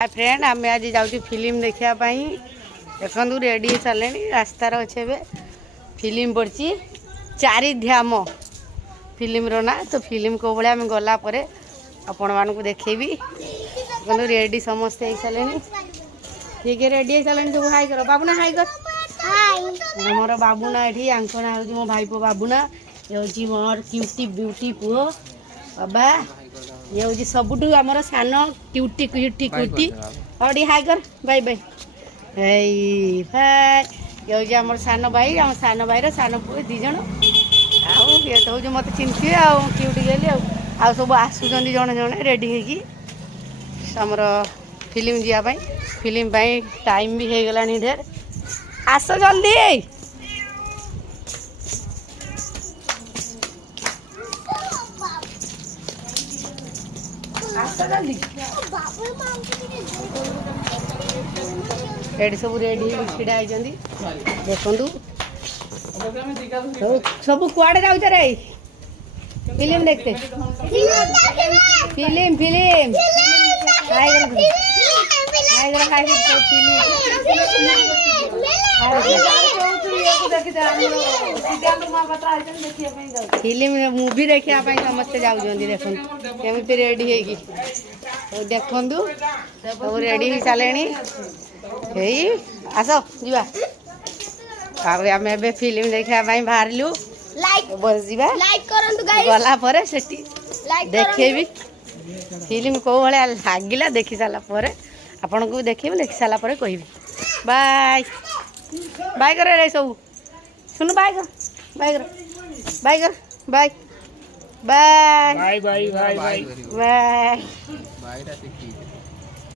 hi friend आम आज जाऊँ फिल्म देखापी देखु रेडी हो सारे रास्तार अच्छे फिल्म पड़ी चारिधाम फिल्म रो ना तो फिल्म को भाई आम गलापर आपण मानक देखेबी देखो रेडी समस्ते हो सारे किए रेडी हो सारे सब हाई कर बाबूना हाई कर मोर बाबूना ये आंकना हूँ मो भाईपो बाबूना ये हूँ मोर क्यूटी ब्यूटी पुओ बाबा ये हूँ सबुठ आमर सान क्यूटी क्यूटी क्यूटी और हाई कर बाय बाय भाई ये हूँ आम सान भाई आम सान भाईर सान पुओ दीज ये तो हूँ मत चिंती क्यूटी गली आ सब आसुँच जड़े जड़े रेडी होमर फिल्म जावाई फिल्म टाइम भी हो गला ढेर आस जल्दी रेडी सब रेडी छिड़ा देखु सब कुआड़े जाऊ रे फिल्म देखते फिल्म फिल्म फिल्म मूवी देखा समस्ते जाऊँ देखो केमी रेडी देखु सब रेडी हो सारे आस जा आम ए फिल्म देखा बाहरलु बस जा गला देखेबी फिल्म कौ भाया लगिला देखी सारापर आपन को देखे देखी सारापर कह बाय बाय कर रे सब सुन बाय कर बाय कर बाय कर bye bye bye bye bye bye bye